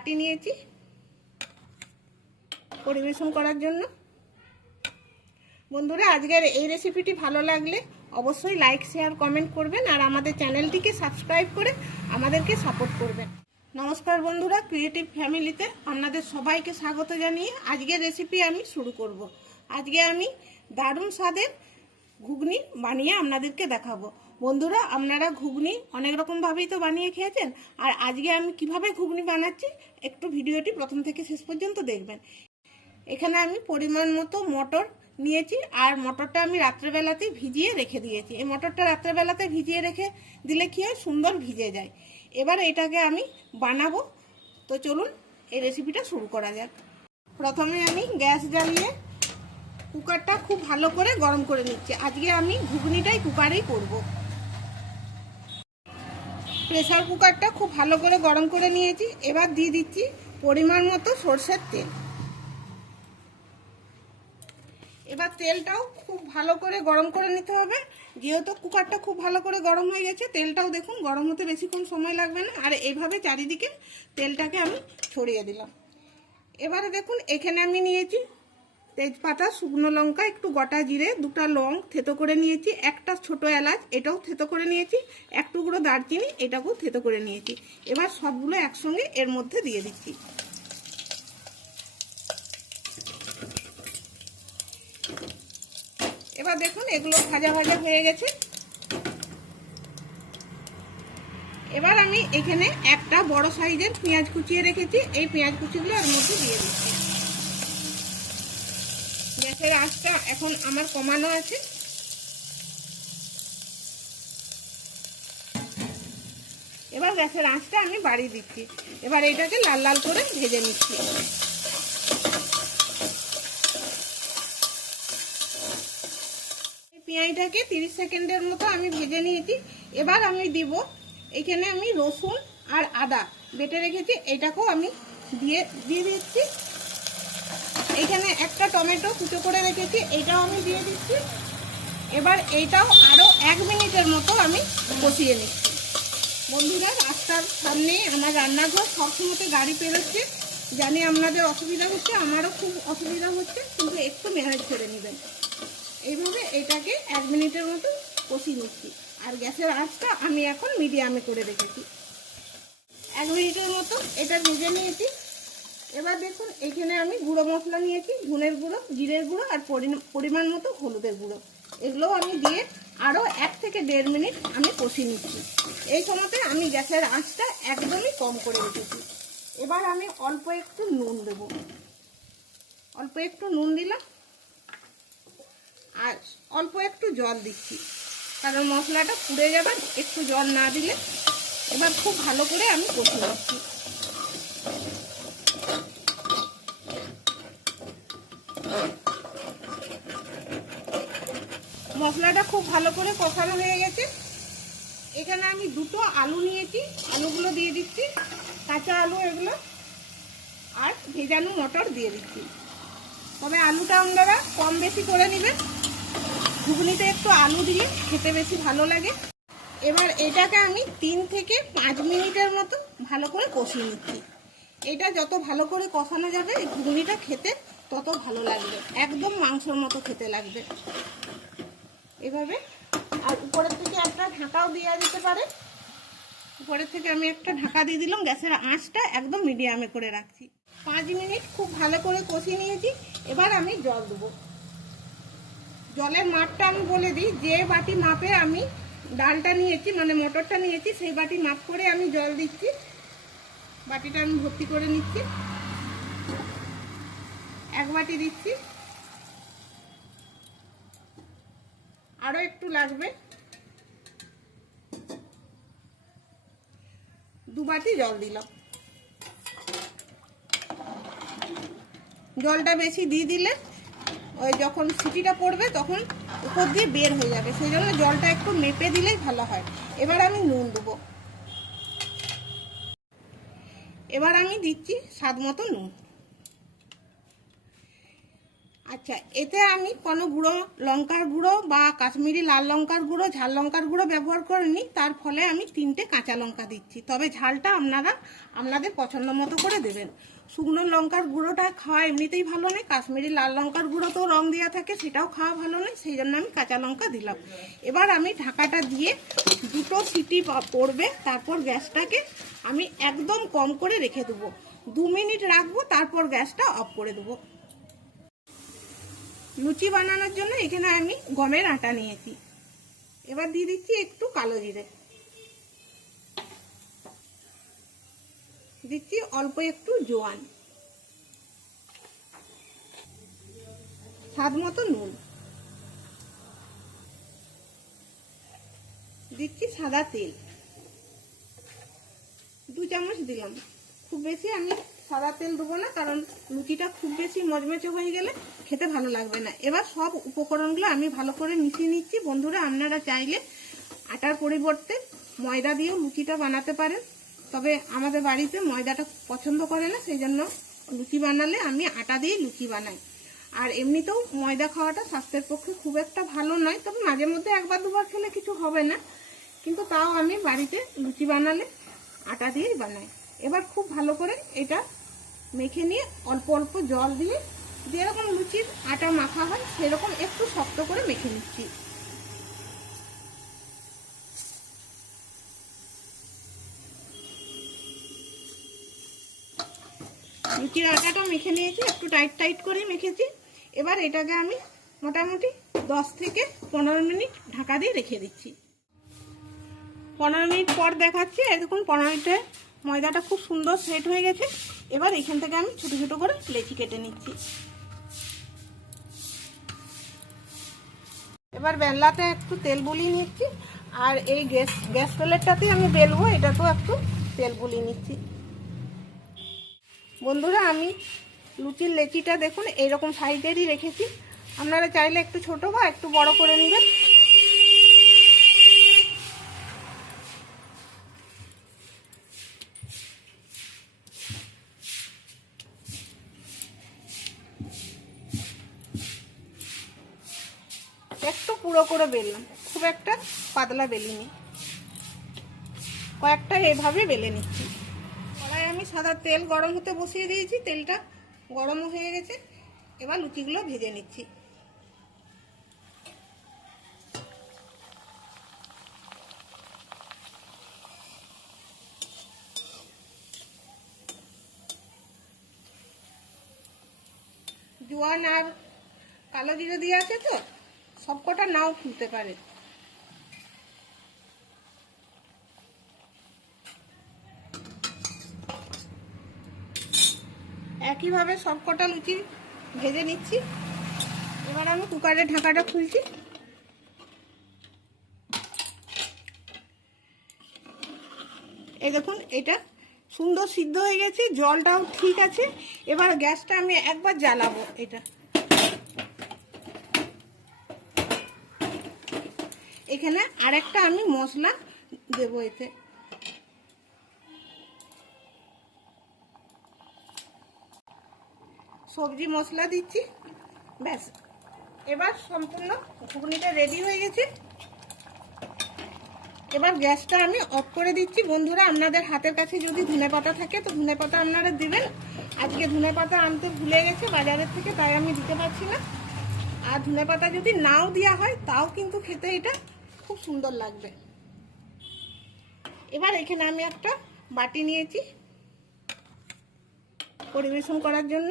বাটি নিয়েছি পরিবেশন করার জন্য। বন্ধুরা, আজকের এই রেসিপিটি ভালো লাগলে অবশ্যই লাইক শেয়ার কমেন্ট করবেন আর আমাদের চ্যানেলটিকে সাবস্ক্রাইব করে আমাদেরকে সাপোর্ট করবেন। নমস্কার বন্ধুরা ক্রিয়েটিভ ফ্যামিলিতে আপনাদের সবাইকে স্বাগত জানিয়ে আজকের রেসিপি আমি শুরু করব। আজকে আমি দারুণ স্বাদের ঘুগনি বানিয়ে আপনাদেরকে দেখাবো। বন্ধুরা, আপনারা ঘুগনি অনেক রকমভাবেই তো বানিয়ে খেয়েছেন। আর আজকে আমি কীভাবে ঘুগনি বানাচ্ছি, একটু ভিডিওটি প্রথম থেকে শেষ পর্যন্ত দেখবেন। এখানে আমি পরিমাণ মতো মটর নিয়েছি, আর মটরটা আমি রাত্রেবেলাতে ভিজিয়ে রেখে দিয়েছি। এই মটরটা রাত্রেবেলাতে ভিজিয়ে রেখে দিলে কি হয়, সুন্দর ভিজে যায়। এবার এটাকে আমি বানাবো। তো চলুন, এই রেসিপিটা শুরু করা যাক। প্রথমে আমি গ্যাস জ্বালিয়ে কুকারটা খুব ভালো করে গরম করে নিচ্ছি। আজকে আমি ঘুগনিটাই কুকারেই করব। প্রেসার কুকারটা খুব ভালো করে গরম করে নিয়েছি। এবার দিয়ে দিচ্ছি পরিমাণ মতো সর্ষের তেল। এবার তেলটাও খুব ভালো করে গরম করে নিতে হবে। যেহেতু কুকারটা খুব ভালো করে গরম হয়ে গেছে, তেলটাও দেখুন গরম হতে বেশিক্ষণ সময় লাগবে না। আর এইভাবে চারিদিকে তেলটাকে আমি ছড়িয়ে দিলাম। এবারে দেখুন, এখানে আমি নিয়েছি তেজপাতা, শুকনো লঙ্কা, একটু গোটা জিরে, দুটা লং থেতো করে নিয়েছি, একটা ছোট এলাচ, এটাও থেতো করে নিয়েছি, এক টুকরো দারচিনি, এটাকেও থেতো করে নিয়েছি। এবার সবগুলো একসঙ্গে এর মধ্যে দিয়ে দিচ্ছি। এবার দেখুন, এগুলো ভাজা ভাজা হয়ে গেছে। এবার আমি এখানে একটা বড় সাইজের পেঁয়াজ কুচিয়ে রেখেছি। এই পেঁয়াজ কুচিগুলো এর মধ্যে দিয়ে দিচ্ছি। গ্যাসের আঁচটা এখন আমার কমানো আছে। এবার গ্যাসের আঁচটা আমি বাড়িয়ে দিচ্ছি। এবার এটাকে লাল লাল করে ভেজে নিচ্ছি। পেঁয়াজটাকে তিরিশ সেকেন্ডের মতো আমি ভেজে নিয়েছি। এবার আমি দিব এখানে আমি রসুন আর আদা। বেটে রেখেছি, এটাকেও আমি দিয়ে দিয়ে দিচ্ছি। এখানে একটা টমেটো কুচো করে রেখেছি, এটাও আমি দিয়ে দিচ্ছি। এবার এইটাও আরও এক মিনিটের মতো আমি কষিয়ে নিচ্ছি। বন্ধুরা, রাস্তার সামনে আমার রান্নাঘর সবসময় গাড়ি পেরোচ্ছে। জানি আপনাদের অসুবিধা হচ্ছে, আমারও খুব অসুবিধা হচ্ছে, কিন্তু একটু মেহাজ করে নেবেন। এইভাবে এটাকে এক মিনিটের মতো কষিয়ে নিচ্ছি। আর গ্যাসের আঁচটা আমি এখন মিডিয়ামে করে রেখেছি। এক মিনিটের মতো এটা ভেজে নিয়েছি। এবার দেখুন, এখানে আমি গুঁড়ো মশলা নিয়েছি, ধনের গুঁড়ো, জিরের গুঁড়ো আর পরিমাণ মতো হলুদের গুঁড়ো। এগুলো আমি দিয়ে আরও এক থেকে দেড় মিনিট আমি কষিয়ে নিচ্ছি। এই সময়তে আমি গ্যাসের আঁচটা একদমই কম করে রেখেছি। এবার আমি অল্প একটু নুন দেব। অল্প একটু নুন দিলাম। আর অল্প একটু জল দিচ্ছি। কারণ মশলাটা পুড়ে যাবে একটু জল না দিলে এবার খুব ভালো করে আমি কষিয়ে নিচ্ছি। মশলাটা খুব ভালো করে কষানো হয়ে গেছে। এখানে আমি দুটো আলু নিয়েছি, আলুগুলো দিয়ে দিচ্ছি, কাঁচা আলু এগুলো, আর ভেজানো মটর দিয়ে দিচ্ছি। তবে আলুটা আপনারা কম বেশি করে নেবেন। ঘুগনিতে একটু আলু দিলে খেতে বেশি ভালো লাগে। এবার এটাকে আমি তিন থেকে পাঁচ মিনিটের মতো ভালো করে কষিয়ে নিচ্ছি। এটা যত ভালো করে কষানো যাবে ঘুগনিটা খেতে তত ভালো লাগবে। একদম মাংসর মতো খেতে লাগবে। এভাবে। আর উপরের থেকে একটা ঢাকাও দেওয়া যেতে পারে। উপরের থেকে আমি একটা ঢাকা দিয়ে দিলাম, গ্যাসের আঁচটা একদম মিডিয়ামে করে রাখছি। পাঁচ মিনিট খুব ভালো করে কষিয়ে নিয়েছি, এবার আমি জল দেবো। জলের মাপটা আমি বলে দিই, যে বাটি মাপে আমি ডালটা নিয়েছি মানে মটরটা নিয়েছি, সেই বাটি মাপ করে আমি জল দিচ্ছি। বাটিটা আমি ভর্তি করে নিচ্ছি। এক বাটি দিচ্ছি। আরও একটু লাগবে। দু বাটি জল দিলাম। জলটা বেশি দিয়ে দিলে ওই যখন সিটিটা পড়বে তখন উপর দিয়ে বের হয়ে যাবে। সেই জন্য জলটা একটু মেপে দিলেই ভালো হয়। এবার আমি নুন দেবো। এবার আমি দিচ্ছি স্বাদ মতো নুন। আচ্ছা এতে আমি কোনো গুঁড়ো লঙ্কার গুঁড়ো বা কাশ্মীরি লাল লঙ্কার গুঁড়ো, ঝাল লঙ্কার গুঁড়ো ব্যবহার করিনি। তার ফলে আমি তিনটে কাঁচা লঙ্কা দিচ্ছি। তবে ঝালটা আপনারা আপনাদের পছন্দ মতো করে দেবেন। শুকনো লঙ্কার গুঁড়োটা খাওয়া এমনিতেই ভালো নয়। কাশ্মীরি লাল লঙ্কার গুঁড়ো তো রং দেওয়া থাকে, সেটাও খাওয়া ভালো নয়। সেই জন্য আমি কাঁচা লঙ্কা দিলাম। এবার আমি ঢাকাটা দিয়ে দুটো সিটি পড়বে, তারপর গ্যাসটাকে আমি একদম কম করে রেখে দেবো। দু মিনিট রাখব, তারপর গ্যাসটা অফ করে দেবো। লুচি বানানোর জন্য এখানে আমি গমের আটা নিয়েছি। এবার দিয়ে দিচ্ছি একটু কালো জিরে। দিচ্ছি অল্প একটু জোয়ান। স্বাদ মতো নুন। দিচ্ছি সাদা তেল। দু চামচ দিলাম। খুব বেশি আমি সাদা তেল দেবো না, কারণ লুচিটা খুব বেশি মচমচে হয়ে গেলে খেতে ভালো লাগবে না। এবার সব উপকরণগুলো আমি ভালো করে মিশিয়ে নিচ্ছি। বন্ধুরা, আপনারা চাইলে আটার পরিবর্তে ময়দা দিয়েও লুচিটা বানাতে পারেন। তবে আমাদের বাড়িতে ময়দাটা পছন্দ করে না সেই জন্য লুচি বানালে আমি আটা দিয়ে লুচি বানাই। আর এমনিতেও ময়দা খাওয়াটা স্বাস্থ্যের পক্ষে খুব একটা ভালো নয়, তবে মাঝে মধ্যে একবার দুবার খেলে কিছু হবে না। কিন্তু তাও আমি বাড়িতে লুচি বানালে আটা দিয়েই বানাই। এবার খুব ভালো করে এটা মেখে নিয়ে অল্প অল্প জল দিয়ে যেরকম লুচির আটা মাখা হয়, সেরকম একটু শক্ত করে মেখে নিচ্ছি। লুচির আটাটা মেখে নিয়েছি, একটু টাইট টাইট করে মেখেছি। এবার এটাকে আমি মোটামুটি দশ থেকে পনেরো মিনিট ঢাকা দিয়ে রেখে দিচ্ছি। পনেরো মিনিট পর দেখাচ্ছি দেখুন পনেরো মিনিটে ময়দাটা খুব সুন্দর সেট হয়ে গেছে। এবার এখান থেকে আমি ছোটো ছোটো করে লেচি কেটে নিচ্ছি। এবার বেললাতে একটু তেল বুলিয়ে নিচ্ছি। আর এই গ্যাস গ্যাস প্লেটটাতে আমি বেলবো, এটাতেও একটু তেল বুলিয়ে নিচ্ছি। বন্ধুরা, আমি লুচির লেচিটা দেখুন, এইরকম সাইজেরই রেখেছি। আপনারা চাইলে একটু ছোট বা একটু বড় করে নেবেন একটু পুরো করে বেললাম। খুব একটা পাতলা বেলিনি। কয়েকটা এভাবে বেলে নিচ্ছি। কড়াই আমি সাদা তেল গরম হতে বসিয়ে দিয়েছি। তেলটা গরম হয়ে গেছে। এবার লুচিগুলো ভেজে নিচ্ছি। জোয়ান আর কালো জিরে দিয়ে আছে তো? সবকটা নাও খুলতে পারে। একইভাবে সবকটা লুচি ভেজে নিচ্ছি। এবার আমি কুকারের ঢাকাটা খুলছি। এই দেখুন, এটা সুন্দর সিদ্ধ হয়ে গেছে, জলটাও ঠিক আছে। এবার গ্যাসটা আমি একবার জ্বালাবো এটা। এখানে আরেকটা আমি মশলা দেবো এতে। সবজি মশলা দিচ্ছি। ব্যাস। এবার সম্পূর্ণ ঘুগনিটা রেডি হয়ে গেছে। এবার গ্যাসটা আমি অফ করে দিচ্ছি। বন্ধুরা, আপনাদের হাতের কাছে যদি ধনে পাতা থাকে, তো ধনে পাতা আপনারা দিবেন। আজকে ধনে পাতা আনতে ভুলে গেছে বাজারের থেকে, তাই আমি দিতে পারছি না। আর ধনে পাতা যদি নাও দেওয়া হয়, তাও কিন্তু খেতে এটা খুব সুন্দর লাগবে। এবার এখানে আমি একটা বাটি নিয়েছি পরিবেশন করার জন্য।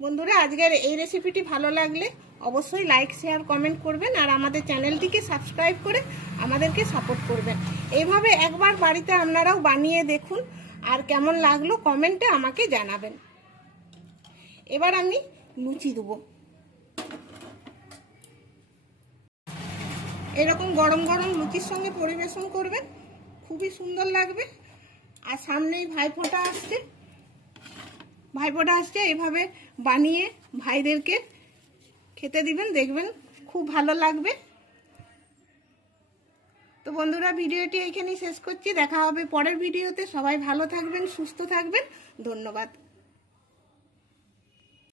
বন্ধুরা, আজকের এই রেসিপিটি ভালো লাগলে অবশ্যই লাইক শেয়ার কমেন্ট করবেন আর আমাদের চ্যানেলটিকে সাবস্ক্রাইব করে আমাদেরকে সাপোর্ট করবেন। এইভাবে একবার বাড়িতে আপনারাও বানিয়ে দেখুন আর কেমন লাগল কমেন্টে আমাকে জানাবেন। এবার আমি লুচি দেবো। এরকম গরম গরম লুচির সঙ্গে পরিবেশন করবেন খুবই সুন্দর লাগবে। আর সামনেই ভাইফোঁটা আসছে। ভাইফোঁটা আসছে, এভাবে বানিয়ে ভাইদেরকে খেতে দিবেন, দেখবেন খুব ভালো লাগবে। তো বন্ধুরা, ভিডিওটি এইখানেই শেষ করছি। দেখা হবে পরের ভিডিওতে। সবাই ভালো থাকবেন, সুস্থ থাকবেন। ধন্যবাদ।